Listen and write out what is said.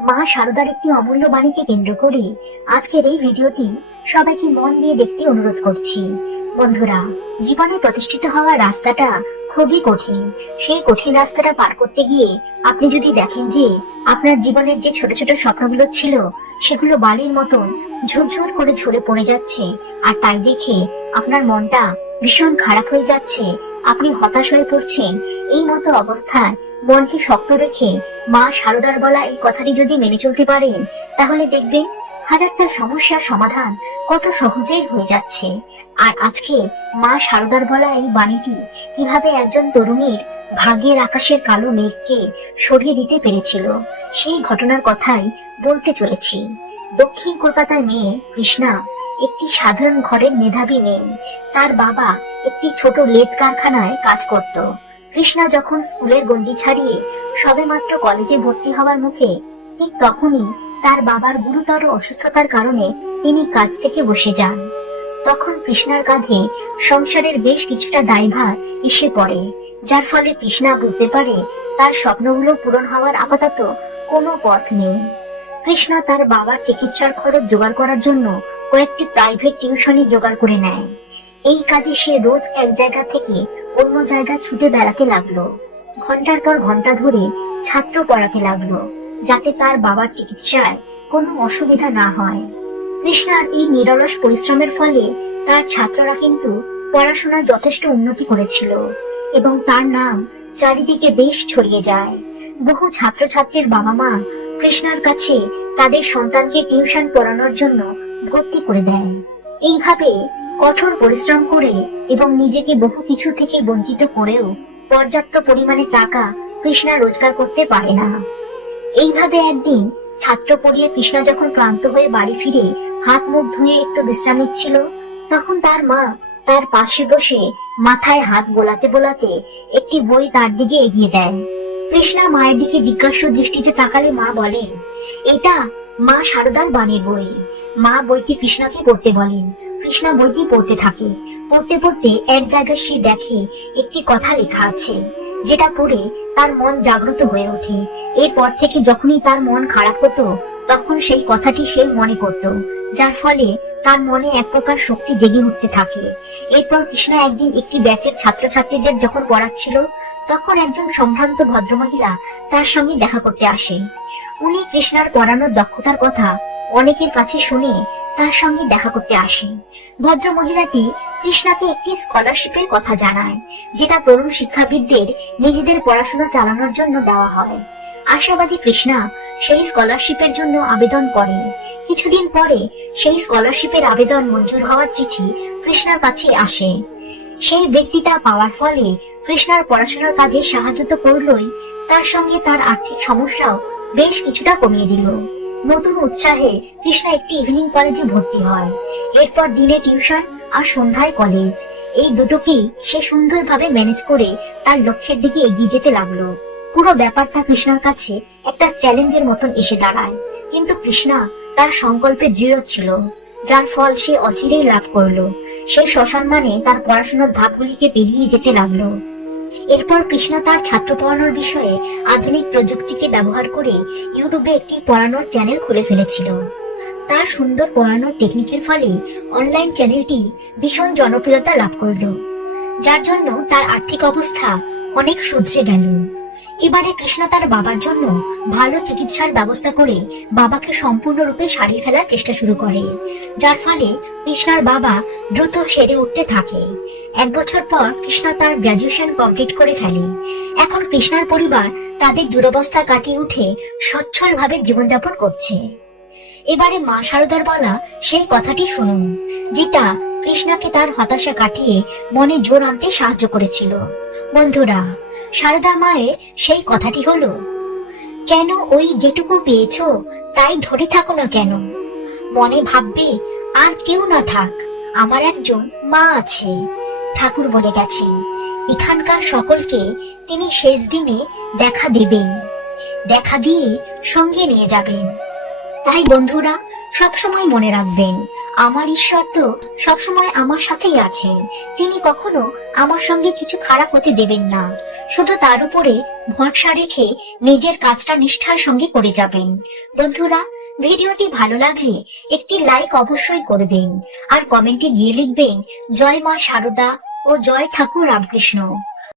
মা শারদার একটি অমূল্য বাণীকে কেন্দ্র করে আজকের এই ভিডিওটি সবাইকে মন দিয়ে দেখতে অনুরোধ করছি। বন্ধুরা, জীবনে প্রতিষ্ঠিত হওয়ার রাস্তাটা খুবই কঠিন। সেই কঠিন রাস্তাটা পার করতে গিয়ে আপনি যদি দেখেন যে আপনার জীবনের যে ছোট ছোট স্বপ্নগুলো ছিল, সেগুলো বালির মতন ঝুরঝুর করে ঝরে পড়ে যাচ্ছে আর তাই দেখে আপনার মনটা ভীষণ খারাপ হয়ে যাচ্ছে। আপনি হতাশ হয়ে পড়ছেন। এই মতো অবস্থায় মনকে শক্ত রেখে মা সারদার বলা এই কথাটি যদি মেনে চলতে পারেন, তাহলে দেখবেন হাজারটা সমস্যার সমাধান কত সহজেই হয়ে যাচ্ছে। আর আজকে মা সারদার বলা এই বাণীটি কীভাবে একজন তরুণীর ভাগ্যের আকাশের কালো মেঘকে সরিয়ে দিতে পেরেছিল, সেই ঘটনার কথাই বলতে চলেছি। দক্ষিণ কলকাতায় মেয়ে কৃষ্ণা একটি সাধারণ ঘরের মেধাবী মেয়ে। তার বাবা একটি ছোট লেদ কারখানায় কাজ করত। কৃষ্ণা যখন স্কুলের গণ্ডি ছাড়িয়ে সবেমাত্র কলেজে ভর্তি হওয়ার মুখে ঠিক তখনই তার বাবার গুরুতর অসুস্থতার কারণে তিনি কাজ থেকে বসে যান। তখন কৃষ্ণার কাঁধে সংসারের বেশ কিছুটা দায়ভার এসে পড়ে, যার ফলে কৃষ্ণা বুঝতে পারে তার স্বপ্নগুলো পূরণ হওয়ার আপাতত কোনো পথ নেই। কৃষ্ণা তার বাবার চিকিৎসার খরচ জোগাড় করার জন্য কয়েকটি প্রাইভেট টিউশনই জোগাড় করে নেয়। এই কাজে সে রোজ এক জায়গা থেকে অন্য জায়গা ছুটে বেড়াতে লাগল। ঘণ্টার পর ঘণ্টা ধরে ছাত্র পড়াতে লাগল, যাতে তার বাবার চিকিৎসায় কোনো অসুবিধা না হয়। কৃষ্ণার নিরলস পরিশ্রমের ফলে তার ছাত্ররা কিন্তু পড়াশোনায় যথেষ্ট উন্নতি করেছিল এবং তার নাম চারিদিকে বেশ ছড়িয়ে যায়। বহু ছাত্রছাত্রীর বাবা মা কৃষ্ণার কাছে তাদের সন্তানকে টিউশন পড়ানোর জন্য ভর্তি করে দেয়। এইভাবে কঠোর পরিশ্রম করে এবং নিজেকে বহু কিছু থেকে বঞ্চিত করেও পর্যাপ্ত পরিমাণে টাকা কৃষ্ণা রোজগার করতে পারে না। এইভাবে একদিন ছাত্র পড়িয়ে কৃষ্ণা যখন ক্লান্ত হয়ে বাড়ি ফিরে হাত মুখ ধুয়ে একটু বিশ্রাম নিচ্ছিল, তখন তার মা তার পাশে বসে মাথায় হাত বোলাতে বোলাতে একটি বই তার দিকে এগিয়ে দেয়। কৃষ্ণা মায়ের দিকে জিজ্ঞাসু দৃষ্টিতে তাকালে মা বলেন, এটা মা শারদার বাণীর বই। মা বইটি কৃষ্ণাকে পড়তে বলেন। কৃষ্ণা বইটি পড়তে থাকে। পড়তে পড়তে এক জায়গায় সে দেখে একটি কথা লেখা আছে, যেটা পড়ে তার মন জাগ্রত হয়ে ওঠে। এরপর থেকে যখনই তার মন খারাপ হতো, তখন সেই কথাটি সে মনে করত, যার ফলে তার মনে এক প্রকার শক্তি জেগে উঠতে থাকে। এরপর কৃষ্ণা একদিন একটি ব্যাচের ছাত্রছাত্রীদের যখন পড়াচ্ছিল, তখন একজন সম্ভ্রান্ত ভদ্রমহিলা তার সঙ্গে দেখা করতে আসে। উনি কৃষ্ণার পড়ানোর দক্ষতার কথা অনেকের কাছে শুনে তার সঙ্গে দেখা করতে আসেন। ভদ্র মহিলাটি কৃষ্ণাকে একটি স্কলারশিপের কথা জানায়, যেটা তরুণ শিক্ষাবিদদের নিজেদের পড়াশোনা চালানোর জন্য দেওয়া হয়। আশাবাদী কৃষ্ণা সেই স্কলারশিপের জন্য আবেদন করে কিছুদিন পরে সেই স্কলারশিপের আবেদন মঞ্জুর হওয়ার চিঠি কৃষ্ণার কাছে আসে। সেই ব্যক্তিটা পাওয়ার ফলে কৃষ্ণার পড়াশোনার কাজে সাহায্য তো করলই, তার সঙ্গে তার আর্থিক সমস্যাও বেশ কিছুটা কমিয়ে দিল। নতুন উৎসাহে কৃষ্ণা একটি ইভিনিং কলেজে ভর্তি হয়। এরপর দিনে টিউশন আর সন্ধ্যায় কলেজ এই দুটোকেই সে সুন্দরভাবে ম্যানেজ করে তার লক্ষ্যের দিকে এগিয়ে যেতে লাগল। পুরো ব্যাপারটা কৃষ্ণার কাছে একটা চ্যালেঞ্জের মতন এসে দাঁড়ায়। কিন্তু কৃষ্ণা তার সংকল্পে দৃঢ় ছিল, যার ফল সে অচিরেই লাভ করল। সেই সসম্মানে তার পড়াশোনার ধাপগুলিকে পেরিয়ে যেতে লাগল। এরপর কৃষ্ণা তার ছাত্র পড়ানোর বিষয়ে আধুনিক প্রযুক্তিকে ব্যবহার করে ইউটিউবে একটি পড়ানোর চ্যানেল খুলে ফেলেছিল। তার সুন্দর পড়ানোর টেকনিকের ফলে অনলাইন চ্যানেলটি ভীষণ জনপ্রিয়তা লাভ করল, যার জন্য তার আর্থিক অবস্থা অনেক সুধরে গেল। এবারে কৃষ্ণা তার বাবার জন্য ভালো চিকিৎসার ব্যবস্থা করে বাবাকে সম্পূর্ণরূপে সারিয়ে ফেলার চেষ্টা শুরু করে, যার ফলে কৃষ্ণার বাবা দ্রুত সেরে উঠতে থাকে। এক বছর পর কৃষ্ণা তার গ্রাজুয়েশন কমপ্লিট করে ফেলে। এখন কৃষ্ণার পরিবার তাদের দুরবস্থা কাটিয়ে উঠে সচ্ছলভাবে জীবনযাপন করছে। এবারে মা শারদার বলা সেই কথাটি শুনুন, যেটা কৃষ্ণাকে তার হতাশা কাটিয়ে মনে জোর আনতে সাহায্য করেছিল। বন্ধুরা শারদা মায়ের সেই কথাটি হলো, কেন ওই যেটুকু পেয়েছ তাই ধরে থাকো না কেন? মনে ভাববে আর কেউ না থাক, আমার একজন মা আছে। ঠাকুর বলে গেছেন, এখানকার সকলকে তিনি শেষ দিনে দেখা দেবেন, দেখা দিয়ে সঙ্গে নিয়ে যাবেন। তাই বন্ধুরা সবসময় মনে রাখবেন আমার ঈশ্বর তো সবসময় আমার সাথেই আছেন। তিনি কখনো আমার সঙ্গে কিছু খারাপ হতে দেবেন না। শুধু তার উপরে ভরসা রেখে নিজের কাজটা নিষ্ঠার সঙ্গে করে যাবেন। বন্ধুরা, ভিডিওটি ভালো লাগলে একটি লাইক অবশ্যই করবেন। আর কমেন্টে গিয়ে লিখবেন, জয় মা শারদা ও জয় ঠাকুর রামকৃষ্ণ।